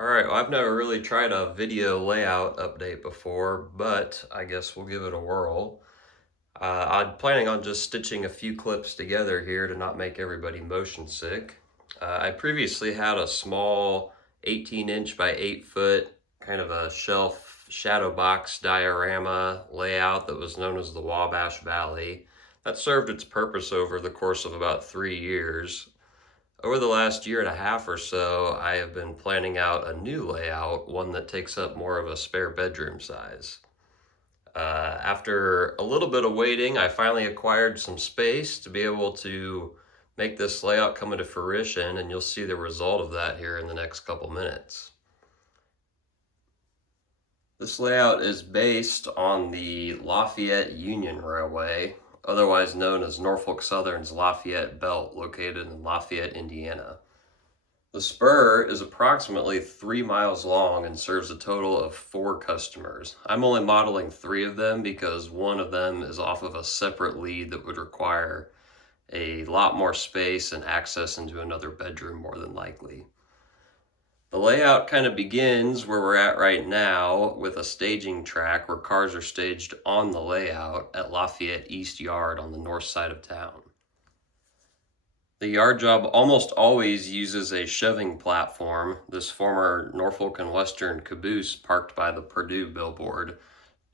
Alright, well, I've never really tried a video layout update before, but I guess we'll give it a whirl. I'm planning on just stitching a few clips together here to not make everybody motion sick. I previously had a small 18-inch by 8-foot kind of a shelf shadow box diorama layout that was known as the Wabash Valley. That served its purpose over the course of about 3 years. Over the last year and a half or so, I have been planning out a new layout, one that takes up more of a spare bedroom size. After a little bit of waiting, I finally acquired some space to be able to make this layout come into fruition, and you'll see the result of that here in the next couple minutes. This layout is based on the Lafayette Union Railway, otherwise known as Norfolk Southern's Lafayette Belt, located in Lafayette, Indiana. The spur is approximately 3 miles long and serves a total of 4 customers. I'm only modeling 3 of them because one of them is off of a separate lead that would require a lot more space and access into another bedroom more than likely. The layout kind of begins where we're at right now with a staging track where cars are staged on the layout at Lafayette East Yard on the north side of town. The yard job almost always uses a shoving platform, this former Norfolk and Western caboose parked by the Purdue billboard,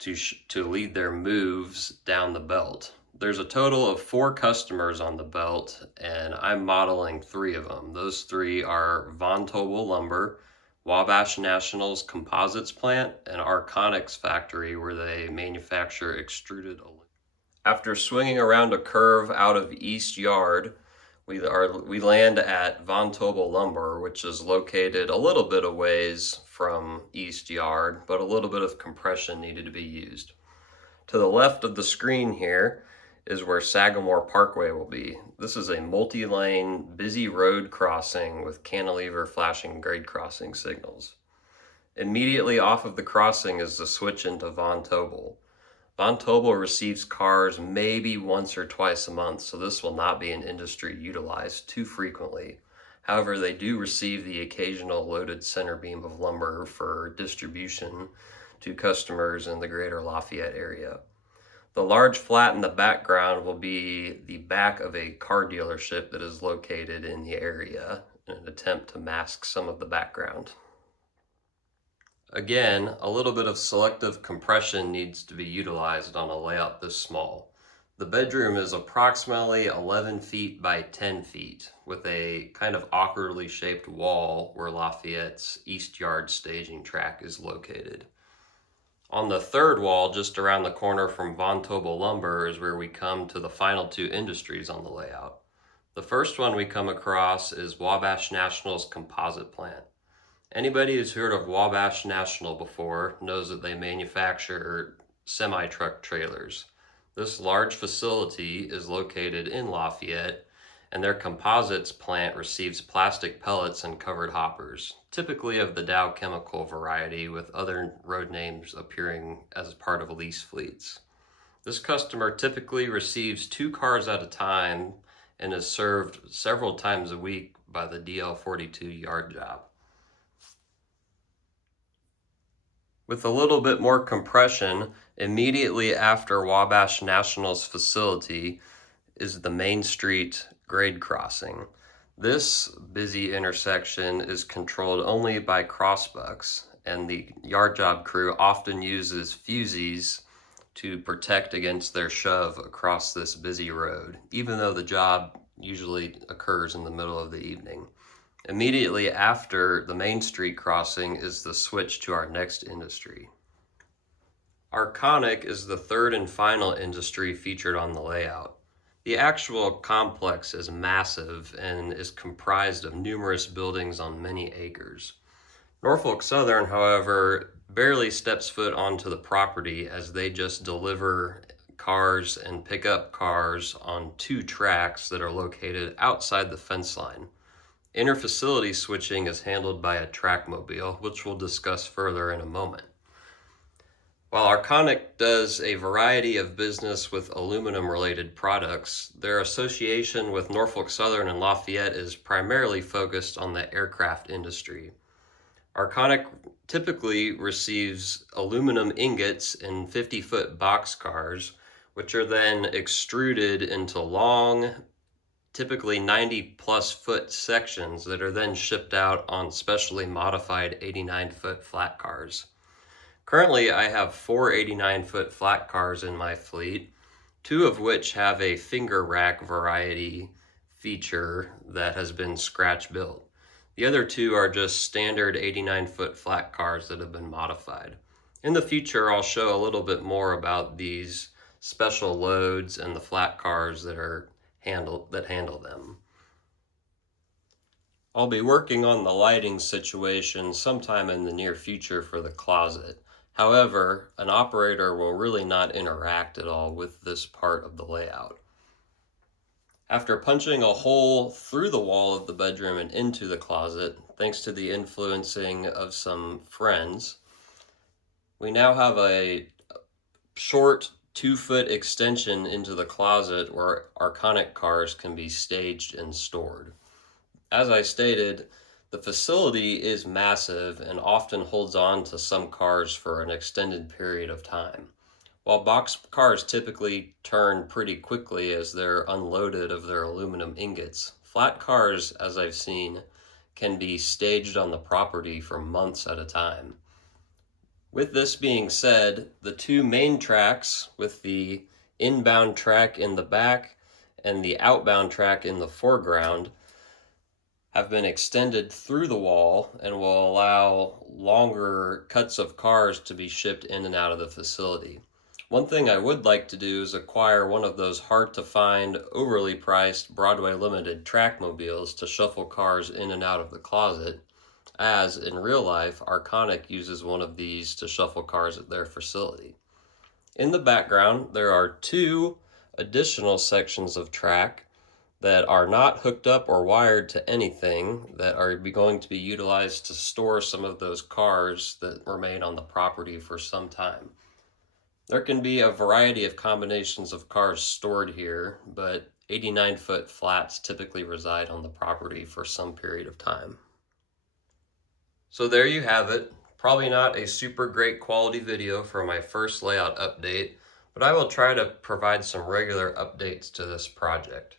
to lead their moves down the belt. There's a total of 4 customers on the belt, and I'm modeling 3 of them. Those 3 are Vontobel Lumber, Wabash National's composites plant, and Arconic's factory where they manufacture extruded aluminum. After swinging around a curve out of East Yard, we land at Vontobel Lumber, which is located a little bit of ways from East Yard, but a little bit of compression needed to be used. To the left of the screen here is where Sagamore Parkway will be. This is a multi-lane, busy road crossing with cantilever flashing grade crossing signals. Immediately off of the crossing is the switch into Vontobel. Vontobel receives cars maybe once or twice a month, so this will not be an industry utilized too frequently. However, they do receive the occasional loaded center beam of lumber for distribution to customers in the greater Lafayette area. The large flat in the background will be the back of a car dealership that is located in the area in an attempt to mask some of the background. Again, a little bit of selective compression needs to be utilized on a layout this small. The bedroom is approximately 11 feet by 10 feet with a kind of awkwardly shaped wall where Lafayette's East Yard staging track is located. On the third wall, just around the corner from Vontobel Lumber, is where we come to the final 2 industries on the layout. The first one we come across is Wabash National's composite plant. Anybody who's heard of Wabash National before knows that they manufacture semi-truck trailers. This large facility is located in Lafayette, and their composites plant receives plastic pellets and covered hoppers, typically of the Dow Chemical variety, with other road names appearing as part of lease fleets. This customer typically receives 2 cars at a time and is served several times a week by the DL42 yard job. With a little bit more compression, immediately after Wabash National's facility is the Main Street grade crossing. This busy intersection is controlled only by crossbucks, and the yard job crew often uses fusees to protect against their shove across this busy road, even though the job usually occurs in the middle of the evening. Immediately after the Main Street crossing is the switch to our next industry. Arconic is the third and final industry featured on the layout. The actual complex is massive and is comprised of numerous buildings on many acres. Norfolk Southern, however, barely steps foot onto the property as they just deliver cars and pick up cars on 2 tracks that are located outside the fence line. Interfacility switching is handled by a trackmobile, which we'll discuss further in a moment. While Arconic does a variety of business with aluminum-related products, their association with Norfolk Southern and Lafayette is primarily focused on the aircraft industry. Arconic typically receives aluminum ingots in 50-foot boxcars, which are then extruded into long, typically 90-plus foot sections that are then shipped out on specially modified 89-foot flat cars. Currently, I have 4 89-foot flat cars in my fleet, 2 of which have a finger rack variety feature that has been scratch built. The other 2 are just standard 89-foot flat cars that have been modified. In the future, I'll show a little bit more about these special loads and the flat cars that handle them. I'll be working on the lighting situation sometime in the near future for the closet. However, an operator will really not interact at all with this part of the layout. After punching a hole through the wall of the bedroom and into the closet, thanks to the influencing of some friends, we now have a short 2-foot extension into the closet where Arconic cars can be staged and stored. As I stated, the facility is massive and often holds on to some cars for an extended period of time. While box cars typically turn pretty quickly as they're unloaded of their aluminum ingots, flat cars, as I've seen, can be staged on the property for months at a time. With this being said, the 2 main tracks with the inbound track in the back and the outbound track in the foreground have been extended through the wall and will allow longer cuts of cars to be shipped in and out of the facility. One thing I would like to do is acquire one of those hard-to-find, overly priced Broadway Limited trackmobiles to shuffle cars in and out of the closet, as in real life, Arconic uses one of these to shuffle cars at their facility. In the background, there are 2 additional sections of track that are not hooked up or wired to anything that are going to be utilized to store some of those cars that remain on the property for some time. There can be a variety of combinations of cars stored here, but 89-foot flats typically reside on the property for some period of time. So there you have it. Probably not a super great quality video for my first layout update, but I will try to provide some regular updates to this project.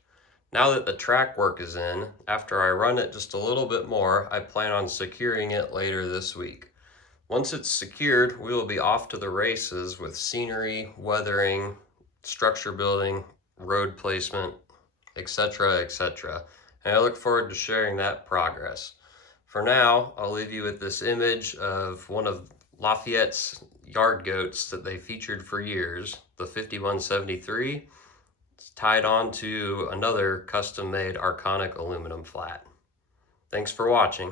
Now that the track work is in, after I run it just a little bit more, I plan on securing it later this week. Once it's secured, we will be off to the races with scenery, weathering, structure building, road placement, etc., etc. And I look forward to sharing that progress. For now, I'll leave you with this image of one of Lafayette's yard goats that they featured for years, the 5173. It's tied on to another custom-made Arconic aluminum flat. Thanks for watching.